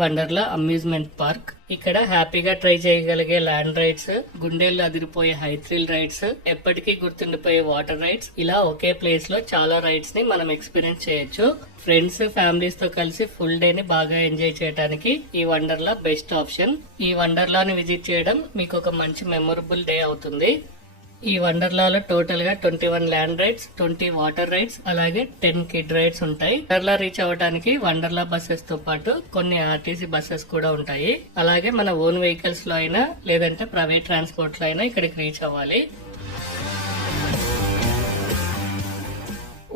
Wonderla amusement park. ఇక్కడ హ్యాపీగా try చేయగలిగే ల్యాండ్ రైడ్స్, గుండెల్లో అదిరిపోయే హై థ్రిల్ రైడ్స్, ఎప్పటికీ గుర్తుండిపోయే వాటర్ రైడ్స్, ఇలా ఒకే ప్లేస్ లో చాలా రైడ్స్ ని మనం ఎక్స్పీరియన్స్ చేయొచ్చు. ఫ్రెండ్స్, ఫ్యామిలీస్ తో కలిసి ఫుల్ డే ని బాగా ఎంజాయ్ చేయడానికి ఈ వండర్లా బెస్ట్ ఆప్షన్. ఈ వండర్లాని విజిట్ చేయడం మీకు ఒక మంచి మెమొరబుల్ డే అవుతుంది. ఈ వండర్లాలో టోటల్ గా 21 ల్యాండ్ రైడ్స్, 20 వాటర్ రైడ్స్, అలాగే 10 కిడ్ రైడ్స్ ఉంటాయి. వండర్లా రీచ్ అవ్వడానికి వండర్లా బస్సెస్ తో పాటు కొన్ని ఆర్టీసీ బస్సెస్ కూడా ఉంటాయి. అలాగే మన ఓన్ వెహికల్స్ లో అయినా లేదంటే ప్రైవేట్ ట్రాన్స్పోర్ట్ లో అయినా ఇక్కడికి రీచ్ అవ్వాలి.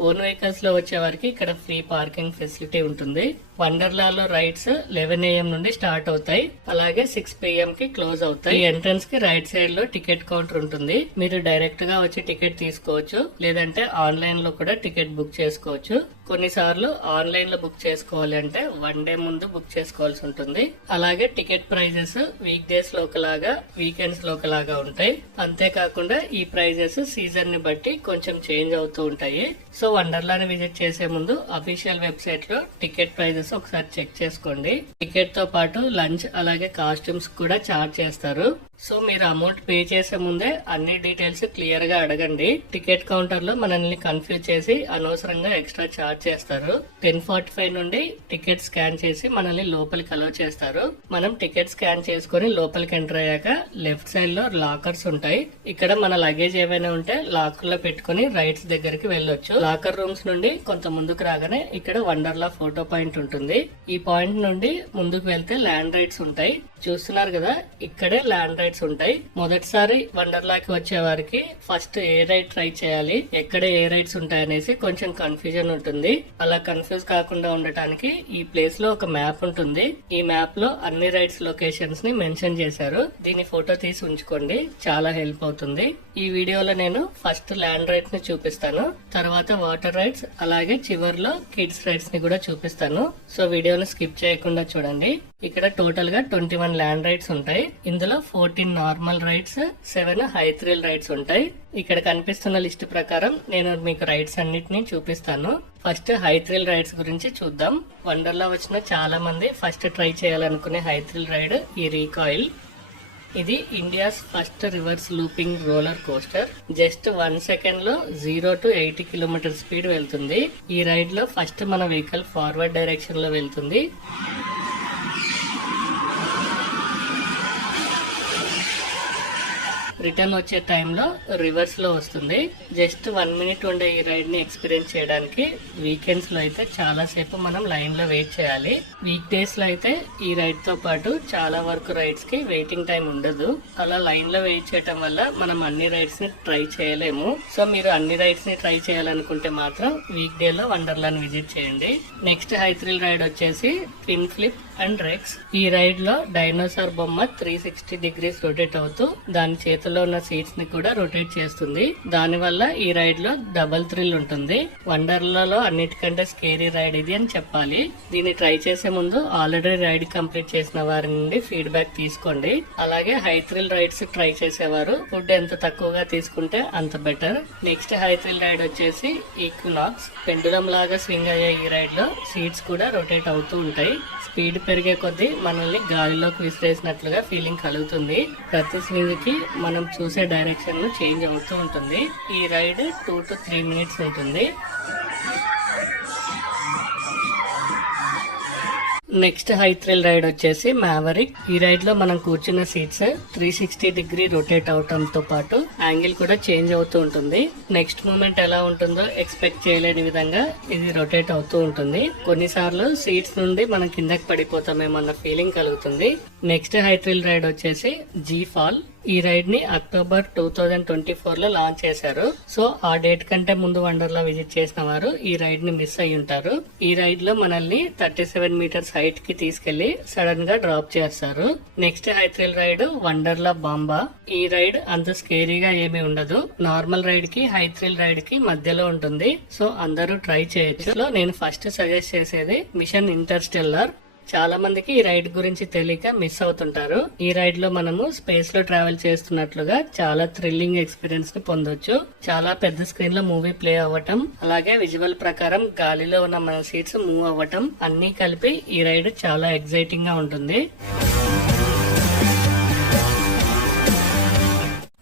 ఓన్ వెహికల్స్ లో వచ్చే వారికి ఇక్కడ ఫ్రీ పార్కింగ్ ఫెసిలిటీ ఉంటుంది. వండర్లాలో రైడ్స్ 11 AM నుండి స్టార్ట్ అవుతాయి, అలాగే 6 PM కి క్లోజ్ అవుతాయి. ఈ ఎంట్రన్స్ కి రైట్ సైడ్ లో టికెట్ కౌంటర్ ఉంటుంది. మీరు డైరెక్ట్ గా వచ్చి టికెట్ తీసుకోవచ్చు, లేదంటే ఆన్లైన్ లో కూడా టికెట్ బుక్ చేసుకోవచ్చు. కొన్నిసార్లు ఆన్లైన్ లో బుక్ చేసుకోవాలి అంటే 1 డే ముందు బుక్ చేసుకోవాల్సి ఉంటుంది. అలాగే టికెట్ ప్రైజెస్ వీక్ డేస్ లో ఒకలాగా, వీకెండ్స్ లో ఒకలాగా ఉంటాయి. అంతేకాకుండా ఈ ప్రైజెస్ సీజన్ ని బట్టి కొంచెం చేంజ్ అవుతూ ఉంటాయి. సో వండర్లాని విజిట్ చేసే ముందు అఫీషియల్ వెబ్సైట్ లో టికెట్ ప్రైజెస్ ఒకసారి చెక్ చేసుకోండి. టికెట్ తో పాటు లంచ్ అలాగే కాస్ట్యూమ్స్ కూడా చార్జ్ చేస్తారు. సో మీరు అమౌంట్ పే చేసే ముందే అన్ని డీటెయిల్స్ క్లియర్ గా అడగండి. టికెట్ కౌంటర్ లో మనల్ని కన్ఫ్యూజ్ చేసి అనవసరంగా ఎక్స్ట్రా చార్జ్ చేస్తారు. 10:45 నుండి టికెట్ స్కాన్ చేసి మనల్ని లోపలికి అలౌ చేస్తారు. మనం టికెట్ స్కాన్ చేసుకుని లోపలికి ఎంటర్ అయ్యాక లెఫ్ట్ సైడ్ లో లాకర్స్ ఉంటాయి. ఇక్కడ మన లగేజ్ ఏమైనా ఉంటే లాకర్ లో పెట్టుకుని రైట్స్ దగ్గరికి వెళ్ళొచ్చు. లాకర్ రూమ్స్ నుండి కొంత ముందుకు రాగానే ఇక్కడ వండర్లా ఫోటో పాయింట్ ఉంటుంది. ఈ పాయింట్ నుండి ముందుకు వెళ్తే ల్యాండ్ రైడ్స్ ఉంటాయి. చూస్తున్నారు కదా, ఇక్కడే ల్యాండ్ రైడ్స్ ఉంటాయి. మొదటిసారి వండర్లాకి వచ్చే వారికి ఫస్ట్ ఏ రైడ్ ట్రై చేయాలి, ఎక్కడ ఏ రైడ్స్ ఉంటాయనేసి కొంచెం కన్ఫ్యూజన్ ఉంటుంది. అలా కన్ఫ్యూజ్ కాకుండా ఉండటానికి ఈ ప్లేస్ లో ఒక మ్యాప్ ఉంటుంది. ఈ మ్యాప్ లో అన్ని రైడ్స్ లొకేషన్స్ ని మెన్షన్ చేశారు. దీని ఫోటో తీసి ఉంచుకోండి, చాలా హెల్ప్ అవుతుంది. ఈ వీడియోలో నేను ఫస్ట్ ల్యాండ్ రైడ్స్ ని చూపిస్తాను, తర్వాత వాటర్ రైడ్స్, అలాగే చివర్లో కిడ్స్ రైడ్స్ ని కూడా చూపిస్తాను. సో వీడియోని స్కిప్ చేయకుండా చూడండి. ఇక్కడ టోటల్ గా 21 ల్యాండ్ రైడ్స్ ఉంటాయి. ఇందులో 14 normal rides, 7 high thrill rides ఉంటాయి. ఇక్కడ కనిపిస్తున్న లిస్ట్ ప్రకారం నేను మీకు రైడ్స్ అన్నిటిని చూపిస్తాను. ఫస్ట్ హై థ్రిల్ రైడ్స్ గురించి చూద్దాం. వండర్లా వచ్చిన చాలా మంది ఫస్ట్ ట్రై చేయాలనుకునే హై థ్రిల్ రైడ్ ఈ రీకాయిల్. ఇది India's first reverse looping roller coaster. Just 1 second లో 0 to 80 km స్పీడ్ వెళ్తుంది. ఈ రైడ్ లో ఫస్ట్ మన వెహికల్ ఫార్వర్డ్ డైరెక్షన్ లో వెళ్తుంది. రిటర్న్ వచ్చే టైంలో రివర్స్ లో వస్తుంది. జస్ట్ 1 minute ఉండే ఈ రైడ్ ని ఎక్స్పీరియన్స్ చేయడానికి వీకెండ్స్ లో అయితే చాలా సేపు మనం లైన్ లో వెయిట్ చేయాలి. వీక్ డేస్ లో అయితే ఈ రైడ్ తో పాటు చాలా వరకు రైడ్స్ కి వెయిటింగ్ టైం ఉండదు. అలా లైన్ లో వెయిట్ చేయడం వల్ల మనం అన్ని రైడ్స్ ని ట్రై చేయలేము. సో మీరు అన్ని రైడ్స్ ని ట్రై చేయాలనుకుంటే మాత్రం వీక్ డే లో వండర్లాని విజిట్ చేయండి. నెక్స్ట్ హై థ్రిల్ రైడ్ వచ్చేసి ట్విన్ ఫ్లిప్ అండ్ రెక్స్. ఈ రైడ్ లో డైనోసార్ బొమ్మ 360 degrees రొటేట్ అవుతూ దాని చేతిలో ఉన్న సీట్స్ ని కూడా రొటేట్ చేస్తుంది. దాని వల్ల ఈ రైడ్ లో డబుల్ థ్రిల్ ఉంటుంది. వండర్లాలో అన్నిటికంటే స్కేరీ రైడ్ ఇది అని చెప్పాలి. దీన్ని ట్రై చేసే ముందు ఆల్రెడీ రైడ్ కంప్లీట్ చేసిన వారి నుండి ఫీడ్బ్యాక్ తీసుకోండి. అలాగే హై థ్రిల్ రైడ్స్ ట్రై చేసేవారు ఫుడ్ ఎంత తక్కువగా తీసుకుంటే అంత better. Next high thrill ride వచ్చేసి ఈక్వినాక్స్. పెండులం లాగా స్వింగ్ అయ్యే ఈ రైడ్ లో సీట్స్ కూడా రొటేట్ అవుతూ ఉంటాయి. స్పీడ్ పెరిగే కొద్దీ మనల్ని గాలిలోకి విసిరేసినట్లుగా ఫీలింగ్ కలుగుతుంది. ప్రతి స్వింగ్ కి మనం చూసే డైరెక్షన్ చేంజ్ అవుతూ ఉంటుంది. ఈ రైడ్ 2 to 3 minutes ఉంటుంది. నెక్స్ట్ హై థ్రిల్ రైడ్ వచ్చేసి మ్యావరిక్. ఈ రైడ్ లో మనం కూర్చున్న సీట్స్ 360 degree రొటేట్ అవటంతో పాటు యాంగిల్ కూడా చేంజ్ అవుతూ ఉంటుంది. నెక్స్ట్ మూమెంట్ ఎలా ఉంటుందో ఎక్స్పెక్ట్ చేయలేని విధంగా ఇది రొటేట్ అవుతూ ఉంటుంది. కొన్నిసార్లు సీట్స్ నుండి మనం కిందకి పడిపోతామేమన్న ఫీలింగ్ కలుగుతుంది. నెక్స్ట్ హై థ్రిల్ రైడ్ వచ్చేసి జీ ఫాల్. ఈ రైడ్ ని అక్టోబర్ 2024 లో లాంచ్ చేశారు. సో ఆ డేట్ కంటే ముందు వండర్లా విజిట్ చేసిన వారు ఈ రైడ్ ని మిస్ అయ్యి ఉంటారు. ఈ రైడ్ లో మనల్ని 37 meters హైట్ కి తీసుకెళ్లి సడన్ గా డ్రాప్ చేస్తారు. Next high thrill ride Wonderla బాంబా. ఈ రైడ్ అంత స్కేరీగా ఏమీ ఉండదు. నార్మల్ రైడ్ కి హై థ్రిల్ రైడ్ కి మధ్యలో ఉంటుంది. సో అందరూ ట్రై చేయొచ్చు. నేను ఫస్ట్ సజెస్ట్ చేసేది మిషన్ ఇంటర్స్టెల్లార్. చాలా మందికి ఈ రైడ్ గురించి తెలియక మిస్ అవుతుంటారు. ఈ రైడ్ లో మనము స్పేస్ లో ట్రావెల్ చేస్తున్నట్లుగా చాలా థ్రిల్లింగ్ ఎక్స్పీరియన్స్ ని పొందొచ్చు. చాలా పెద్ద స్క్రీన్ లో మూవీ ప్లే అవ్వటం, అలాగే విజువల్ ప్రకారం గాలిలో ఉన్న మన సీట్స్ మూవ్ అవ్వటం అన్ని కలిపి ఈ రైడ్ చాలా ఎక్సైటింగ్ గా ఉంటుంది.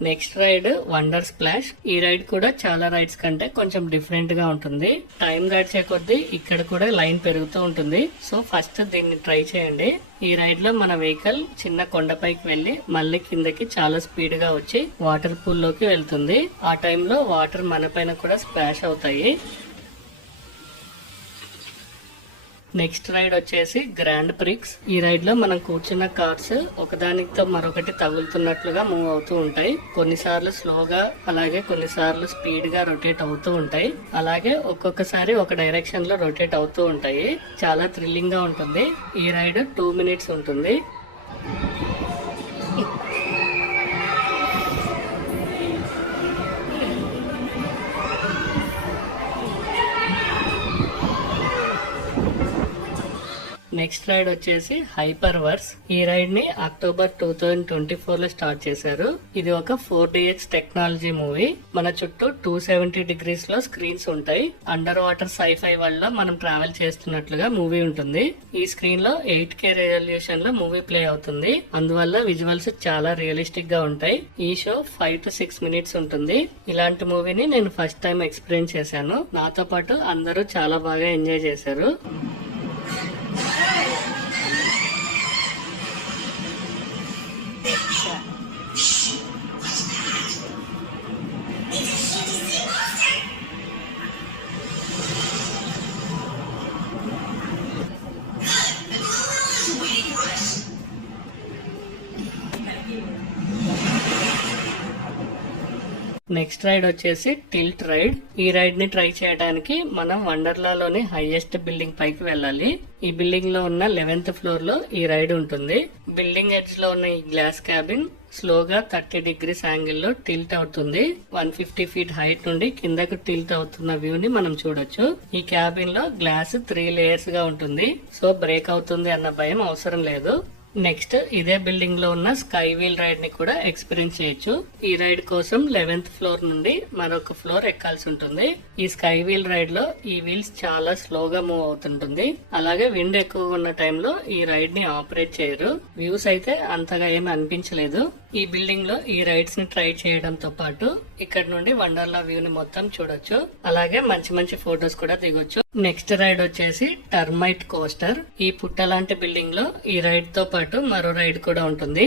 Next ride wonder splash. ఈ రైడ్ కూడా చాలా రైడ్స్ కంటే కొంచెం డిఫరెంట్ గా ఉంటుంది. టైం గడిచే కొద్దీ ఇక్కడ కూడా లైన్ పెరుగుతూ ఉంటుంది. సో ఫస్ట్ దీన్ని ట్రై చేయండి. ఈ రైడ్ లో మన వెహికల్ చిన్న కొండపైకి వెళ్లి మళ్ళీ కిందకి చాలా స్పీడ్ గా వచ్చి వాటర్ పూల్ లోకి వెళ్తుంది. ఆ టైంలో వాటర్ మన పైన కూడా స్ప్లాష్ అవుతాయి. నెక్స్ట్ రైడ్ వచ్చేసి గ్రాండ్ ప్రిక్స్. ఈ రైడ్ లో మనం కూర్చున్న కార్స్ ఒకదానితో మరొకటి తగులుతున్నట్లుగా మూవ్ అవుతూ ఉంటాయి. కొన్నిసార్లు స్లోగా, అలాగే కొన్నిసార్లు స్పీడ్ గా రొటేట్ అవుతూ ఉంటాయి. అలాగే ఒక్కొక్కసారి ఒక డైరెక్షన్ లో రొటేట్ అవుతూ ఉంటాయి. చాలా థ్రిల్లింగ్ గా ఉంటుంది. ఈ రైడ్ 2 minutes ఉంటుంది. నెక్స్ట్ రైడ్ వచ్చేసి హైపర్ వర్స్. ఈ రైడ్ ని అక్టోబర్ 2024 లో స్టార్ట్ చేశారు. ఇది ఒక 4DX టెక్నాలజీ మూవీ. మన చుట్టూ 270 degrees లో స్క్రీన్స్ ఉంటాయి. అండర్ వాటర్ సైఫై వల్ల మనం ట్రావెల్ చేస్తున్నట్లుగా మూవీ ఉంటుంది. ఈ స్క్రీన్ లో 8K రెజల్యూషన్ లో మూవీ ప్లే అవుతుంది. అందువల్ల విజువల్స్ చాలా రియలిస్టిక్ గా ఉంటాయి. ఈ షో 5 to 6 minutes ఉంటుంది. ఇలాంటి మూవీని నేను ఫస్ట్ టైం ఎక్స్పీరియన్స్ చేశాను. నాతో పాటు అందరూ చాలా బాగా ఎంజాయ్ చేశారు. నెక్స్ట్ రైడ్ వచ్చేసి టిల్ట్ రైడ్. ఈ రైడ్ ని ట్రై చేయడానికి మనం వండర్లాలోని హైయెస్ట్ బిల్డింగ్ పైకి వెళ్ళాలి. ఈ బిల్డింగ్ లో ఉన్న 11th ఫ్లోర్ లో ఈ రైడ్ ఉంటుంది. బిల్డింగ్ ఎడ్జ్ లో ఉన్న ఈ గ్లాస్ క్యాబిన్ స్లోగా 30 degrees యాంగిల్ లో టిల్ట్ అవుతుంది. 150 feet హైట్ నుండి కిందకు టిల్ట్ అవుతున్న వ్యూ ని మనం చూడొచ్చు. ఈ క్యాబిన్ లో గ్లాస్ 3 layers గా ఉంటుంది. సో బ్రేక్ అవుతుంది అన్న భయం అవసరం లేదు. నెక్స్ట్ ఇదే బిల్డింగ్ లో ఉన్న స్కై వీల్ రైడ్ ని కూడా ఎక్స్పీరియన్స్ చేయొచ్చు. ఈ రైడ్ కోసం 11th ఫ్లోర్ నుండి మరొక ఫ్లోర్ ఎక్కాల్సి ఉంటుంది. ఈ స్కై వీల్ రైడ్ లో ఈ వీల్స్ చాలా స్లోగా మూవ్ అవుతుంటుంది. అలాగే విండ్ ఎక్కువగా ఉన్న టైంలో ఈ రైడ్ ని ఆపరేట్ చేయరు. వ్యూస్ అయితే అంతగా ఏమి అనిపించలేదు. ఈ బిల్డింగ్ లో ఈ రైడ్స్ ని ట్రై చేయడంతో పాటు ఇక్కడ నుండి వండర్లా వ్యూ ని మొత్తం చూడొచ్చు. అలాగే మంచి మంచి ఫొటోస్ కూడా దిగొచ్చు. నెక్స్ట్ రైడ్ వచ్చేసి టర్మైట్ కోస్టర్. ఈ పుట్ట లాంటి బిల్డింగ్ లో ఈ రైడ్ తో పాటు మరో రైడ్ కూడా ఉంటుంది.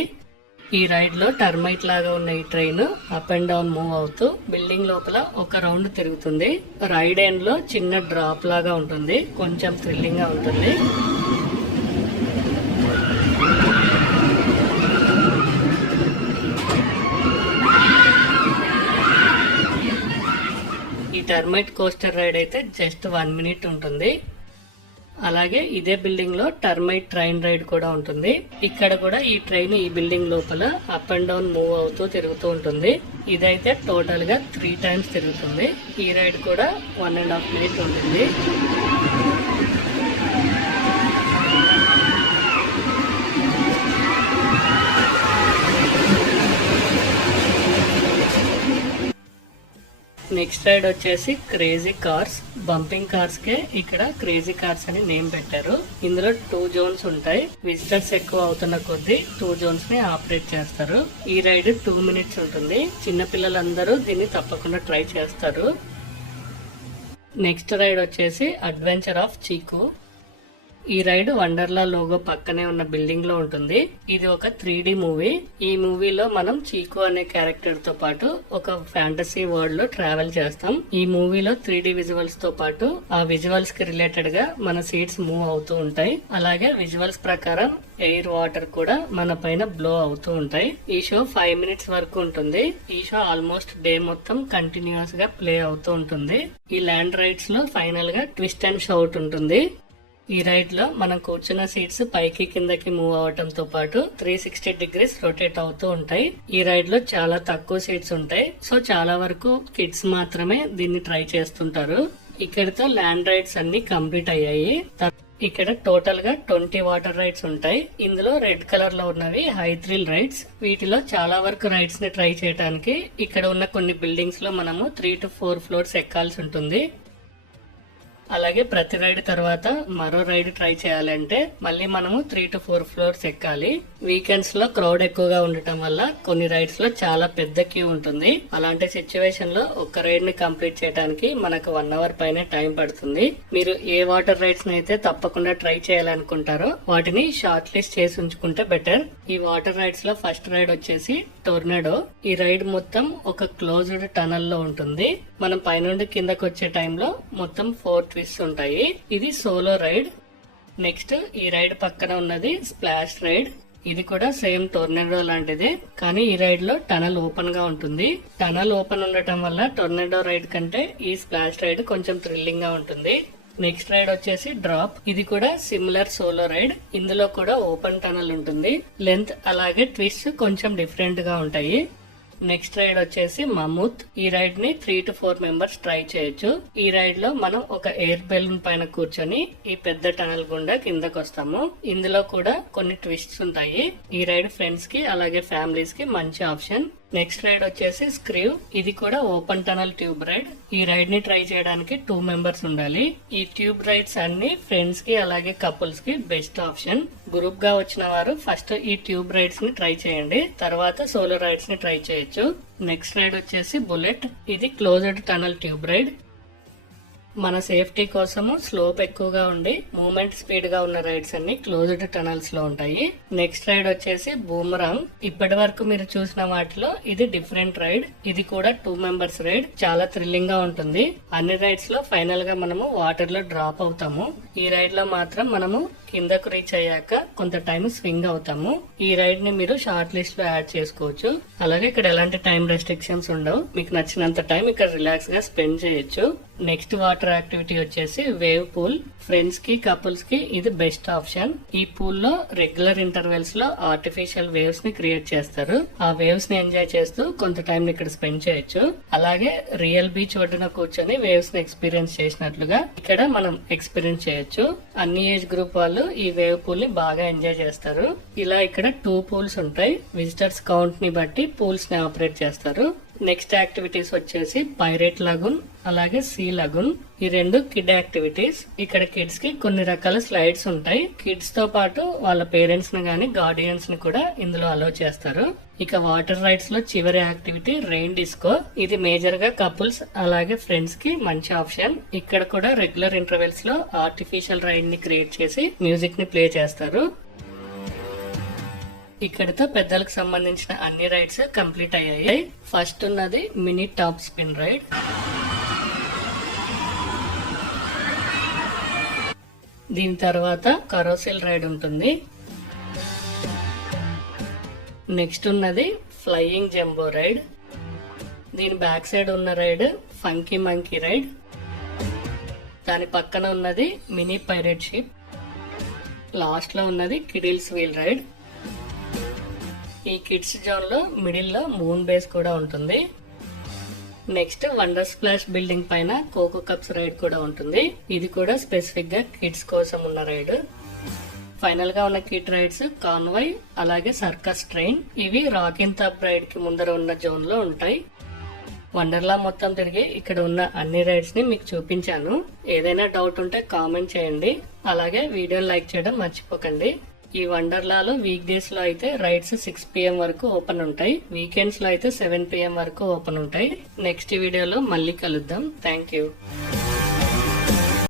ఈ రైడ్ లో టర్మైట్ లాగా ఉన్న ఈ train up and down move అవుతూ బిల్డింగ్ లోపల ఒక రౌండ్ తిరుగుతుంది. రైడ్ ఎండ్ లో చిన్న డ్రాప్ లాగా ఉంటుంది. కొంచెం థ్రిల్లింగ్ గా ఉంటుంది. ఈ టర్మైట్ కోస్టర్ రైడ్ అయితే జస్ట్ 1 minute ఉంటుంది. అలాగే ఇదే బిల్డింగ్ లో టర్మైట్ ట్రైన్ రైడ్ కూడా ఉంటుంది. ఇక్కడ కూడా ఈ ట్రైన్ ఈ బిల్డింగ్ లోపల అప్ అండ్ డౌన్ మూవ్ అవుతూ తిరుగుతూ ఉంటుంది. ఇదైతే టోటల్ గా 3 times తిరుగుతుంది. ఈ రైడ్ కూడా 1.5 minute ఉంటుంది. నెక్స్ట్ రైడ్ వచ్చేసి క్రేజీ కార్స్. బంపింగ్ కార్స్ కే ఇక్కడ క్రేజీ కార్స్ అని నేమ్ పెట్టారు. ఇందులో 2 zones ఉంటాయి. విజిటర్స్ ఎక్కువ అవుతున్న కొద్దీ 2 zones ని ఆపరేట్ చేస్తారు. ఈ రైడ్ 2 minutes ఉంటుంది. చిన్న పిల్లలందరూ దీన్ని తప్పకుండా ట్రై చేస్తారు. నెక్స్ట్ రైడ్ వచ్చేసి అడ్వెంచర్ ఆఫ్ చీకు. ఈ రైడ్ వండర్లా లోగో పక్కనే ఉన్న బిల్డింగ్ లో ఉంటుంది. ఇది ఒక 3D మూవీ. ఈ మూవీలో మనం చీకు అనే క్యారెక్టర్ తో పాటు ఒక ఫ్యాంటసీ వరల్డ్ లో ట్రావెల్ చేస్తాం. ఈ మూవీలో 3D విజువల్స్ తో పాటు ఆ విజువల్స్ కి రిలేటెడ్ గా మన సీట్స్ మూవ్ అవుతూ ఉంటాయి. అలాగే విజువల్స్ ప్రకారం ఎయిర్ వాటర్ కూడా మన పైన బ్లో అవుతూ ఉంటాయి. ఈ షో 5 minutes వరకు ఉంటుంది. ఈ షో ఆల్మోస్ట్ డే మొత్తం కంటిన్యూస్ గా ప్లే అవుతూ ఉంటుంది. ఈ ల్యాండ్ రైడ్స్ లో ఫైనల్ గా ట్విస్ట్ అండ్ షౌట్ ఉంటుంది. ఈ రైడ్ లో మనం కూర్చున్న సీట్స్ పైకి కిందకి మూవ్ అవటంతో పాటు 360 degrees రొటేట్ అవుతూ ఉంటాయి. ఈ రైడ్ లో చాలా తక్కువ సీట్స్ ఉంటాయి. సో చాలా వరకు కిడ్స్ మాత్రమే దీన్ని ట్రై చేస్తుంటారు. ఇక్కడితో ల్యాండ్ రైడ్స్ అన్ని కంప్లీట్ అయ్యాయి. ఇక్కడ టోటల్ గా 20 వాటర్ రైడ్స్ ఉంటాయి. ఇందులో రెడ్ కలర్ లో ఉన్నవి హై థ్రిల్ రైడ్స్. వీటిలో చాలా వరకు రైడ్స్ ని ట్రై చేయడానికి ఇక్కడ ఉన్న కొన్ని బిల్డింగ్స్ లో మనము 3 to 4 ఫ్లోర్స్ ఎక్కాల్సి ఉంటుంది. అలాగే ప్రతి రైడ్ తర్వాత మరో రైడ్ ట్రై చేయాలంటే మళ్ళీ మనము 3 to 4 ఫ్లోర్స్ ఎక్కాలి. వీకెండ్స్ లో క్రౌడ్ ఎక్కువగా ఉండటం వల్ల కొన్ని రైడ్స్ లో చాలా పెద్ద క్యూ ఉంటుంది. అలాంటి సిచ్యువేషన్ లో ఒక రైడ్ ని కంప్లీట్ చేయడానికి మనకు 1 hour పైన టైం పడుతుంది. మీరు ఏ వాటర్ రైడ్స్ అయితే తప్పకుండా ట్రై చేయాలనుకుంటారో వాటిని షార్ట్ లిస్ట్ చేసి ఉంచుకుంటే బెటర్. ఈ వాటర్ రైడ్స్ లో ఫస్ట్ రైడ్ వచ్చేసి టోర్నాడో. ఈ రైడ్ మొత్తం ఒక క్లోజ్డ్ టనల్ లో ఉంటుంది. మనం పైనుండి కిందకి వచ్చే టైంలో మొత్తం 4 ట్విస్ట్స్ ఉంటాయి. ఇది సోలో రైడ్. నెక్స్ట్ ఈ రైడ్ పక్కన ఉన్నది స్ప్లాష్ రైడ్. ఇది కూడా సేమ్ టోర్నాడో లాంటిదే, కానీ ఈ రైడ్ లో టనల్ ఓపెన్ గా ఉంటుంది. టనల్ ఓపెన్ ఉండటం వల్ల టోర్నాడో రైడ్ కంటే ఈ స్ప్లాష్ రైడ్ కొంచెం థ్రిల్లింగ్ గా ఉంటుంది. నెక్స్ట్ రైడ్ వచ్చేసి డ్రాప్. ఇది కూడా సిమిలర్ సోలో రైడ్. ఇందులో కూడా ఓపెన్ టనల్ ఉంటుంది. లెంత్ అలాగే ట్విస్ట్ కొంచెం డిఫరెంట్ గా ఉంటాయి. నెక్స్ట్ రైడ్ వచ్చేసి మమూత్. ఈ రైడ్ ని 3 to 4 మెంబర్స్ ట్రై చేయొచ్చు. ఈ రైడ్ లో మనం ఒక ఎయిర్ బెలూన్ పైన కూర్చొని ఈ పెద్ద టనల్ గుండా కిందకు వస్తాము. ఇందులో కూడా కొన్ని ట్విస్ట్స్ ఉంటాయి. ఈ రైడ్ ఫ్రెండ్స్ కి అలాగే ఫ్యామిలీస్ కి మంచి ఆప్షన్. నెక్స్ట్ రైడ్ వచ్చేసి స్క్రీవ్. ఇది కూడా ఓపెన్ టనల్ ట్యూబ్ రైడ్. ఈ రైడ్ ని ట్రై చేయడానికి 2 మెంబర్స్ ఉండాలి. ఈ ట్యూబ్ రైడ్స్ అన్ని ఫ్రెండ్స్ కి అలాగే కపుల్స్ కి బెస్ట్ ఆప్షన్. గ్రూప్ గా వచ్చిన వారు ఫస్ట్ ఈ ట్యూబ్ రైడ్స్ ని ట్రై చేయండి, తర్వాత సోలో రైడ్స్ ని ట్రై చేయొచ్చు. నెక్స్ట్ రైడ్ వచ్చేసి బుల్లెట్. ఇది క్లోజ్డ్ టనల్ ట్యూబ్ రైడ్. మన సేఫ్టీ కోసము స్లోప్ ఎక్కువగా ఉండి మూవ్మెంట్ స్పీడ్ గా ఉన్న రైడ్స్ అన్ని క్లోజ్డ్ టనల్స్ లో ఉంటాయి. నెక్స్ట్ రైడ్ వచ్చేసి బూమరాంగ్. ఇప్పటి వరకు మీరు చూసిన వాటిలో ఇది డిఫరెంట్ రైడ్. ఇది కూడా 2 మెంబర్స్ రైడ్. చాలా థ్రిల్లింగ్ గా ఉంటుంది. అన్ని రైడ్స్ లో ఫైనల్ గా మనము వాటర్ లో డ్రాప్ అవుతాము. ఈ రైడ్ లో మాత్రం మనము కిందకు రీచ్ అయ్యాక కొంత టైం స్వింగ్ అవుతాము. ఈ రైడ్ ని మీరు షార్ట్ లిస్ట్ లో యాడ్ చేసుకోవచ్చు. అలాగే ఇక్కడ ఎలాంటి టైం రెస్ట్రిక్షన్స్ ఉండవు. మీకు నచ్చినంత టైం ఇక్కడ రిలాక్స్ గా స్పెండ్ చేయొచ్చు. నెక్స్ట్ వాటర్ యాక్టివిటీ వచ్చేసి వేవ్ పూల్. ఫ్రెండ్స్ కి కపుల్స్ కి ఇది బెస్ట్ ఆప్షన్. ఈ పూల్ లో రెగ్యులర్ ఇంటర్వెల్స్ లో ఆర్టిఫిషియల్ వేవ్స్ ని క్రియేట్ చేస్తారు. ఆ వేవ్స్ ని ఎంజాయ్ చేస్తూ కొంత టైం ఇక్కడ స్పెండ్ చేయొచ్చు. అలాగే రియల్ బీచ్ ఒడ్డున కూర్చొని వేవ్స్ ని ఎక్స్పీరియన్స్ చేసినట్లుగా ఇక్కడ మనం ఎక్స్పీరియన్స్ చేయొచ్చు. అన్ని ఏజ్ గ్రూప్ వాళ్ళు ఈ వేవ్ పూల్ ని బాగా ఎంజాయ్ చేస్తారు. ఇలా ఇక్కడ 2 పూల్స్ ఉంటాయి. విజిటర్స్ కౌంట్ ని బట్టి పూల్స్ ని ఆపరేట్ చేస్తారు. నెక్స్ట్ యాక్టివిటీస్ వచ్చేసి పైరేట్ లగూన్ అలాగే సీ లగూన్. ఈ 2 కిడ్ యాక్టివిటీస్. ఇక్కడ కిడ్స్ కి కొన్ని రకాల స్లైడ్స్ ఉంటాయి. కిడ్స్ తో పాటు వాళ్ళ పేరెంట్స్ ని గానీ గార్డియన్స్ ని కూడా ఇందులో అలౌ చేస్తారు. ఇక వాటర్ రైడ్స్ లో చివరి యాక్టివిటీ రెయిన్ డిస్కో. ఇది మేజర్ గా కపుల్స్ అలాగే ఫ్రెండ్స్ కి మంచి ఆప్షన్. ఇక్కడ కూడా రెగ్యులర్ ఇంటర్వెల్స్ లో ఆర్టిఫిషియల్ రైడ్ ని క్రియేట్ చేసి మ్యూజిక్ ని ప్లే చేస్తారు. ఇక్కడితో పెద్దలకు సంబంధించిన అన్ని రైడ్స్ కంప్లీట్ అయ్యాయి. ఫస్ట్ ఉన్నది మినీ టాప్ స్పిన్ రైడ్. దీని తర్వాత కరోసెల్ రైడ్ ఉంటుంది. నెక్స్ట్ ఉన్నది ఫ్లయింగ్ జంబో రైడ్. దీని బ్యాక్ సైడ్ ఉన్న రైడ్ ఫంకీ మంకీ రైడ్. దాని పక్కన ఉన్నది మినీ పైరేట్ షిప్. లాస్ట్ లో ఉన్నది కిడిల్స్ వీల్ రైడ్. ఈ కిడ్స్ జోన్ లో మిడిల్ లో మూన్ బేస్ కూడా ఉంటుంది. నెక్స్ట్ వండర్ స్ప్లాష్ బిల్డింగ్ పైన కోకో కప్స్ రైడ్ కూడా ఉంటుంది. ఇది కూడా స్పెసిఫిక్ గా కిడ్స్ కోసం ఉన్న రైడ్. ఫైనల్ గా ఉన్న కిడ్ రైడ్స్ కాన్వాయ్ అలాగే సర్కస్ ట్రైన్. ఇవి రాకిన్ టాప్ రైడ్ కి ముందర ఉన్న జోన్ లో ఉంటాయి. వండర్లా మొత్తం తిరిగి ఇక్కడ ఉన్న అన్ని రైడ్స్ ని మీకు చూపించాను. ఏదైనా డౌట్ ఉంటే కామెంట్ చేయండి. అలాగే వీడియో లైక్ చేయడం మర్చిపోకండి. ఈ వండర్లాలో వీక్ డేస్ లో అయితే రైడ్స్ 6 PM వరకు ఓపెన్ ఉంటాయి. వీకెండ్స్ లో అయితే 7 PM వరకు ఓపెన్ ఉంటాయి. నెక్స్ట్ వీడియోలో మళ్ళీ కలుద్దాం. Thank you.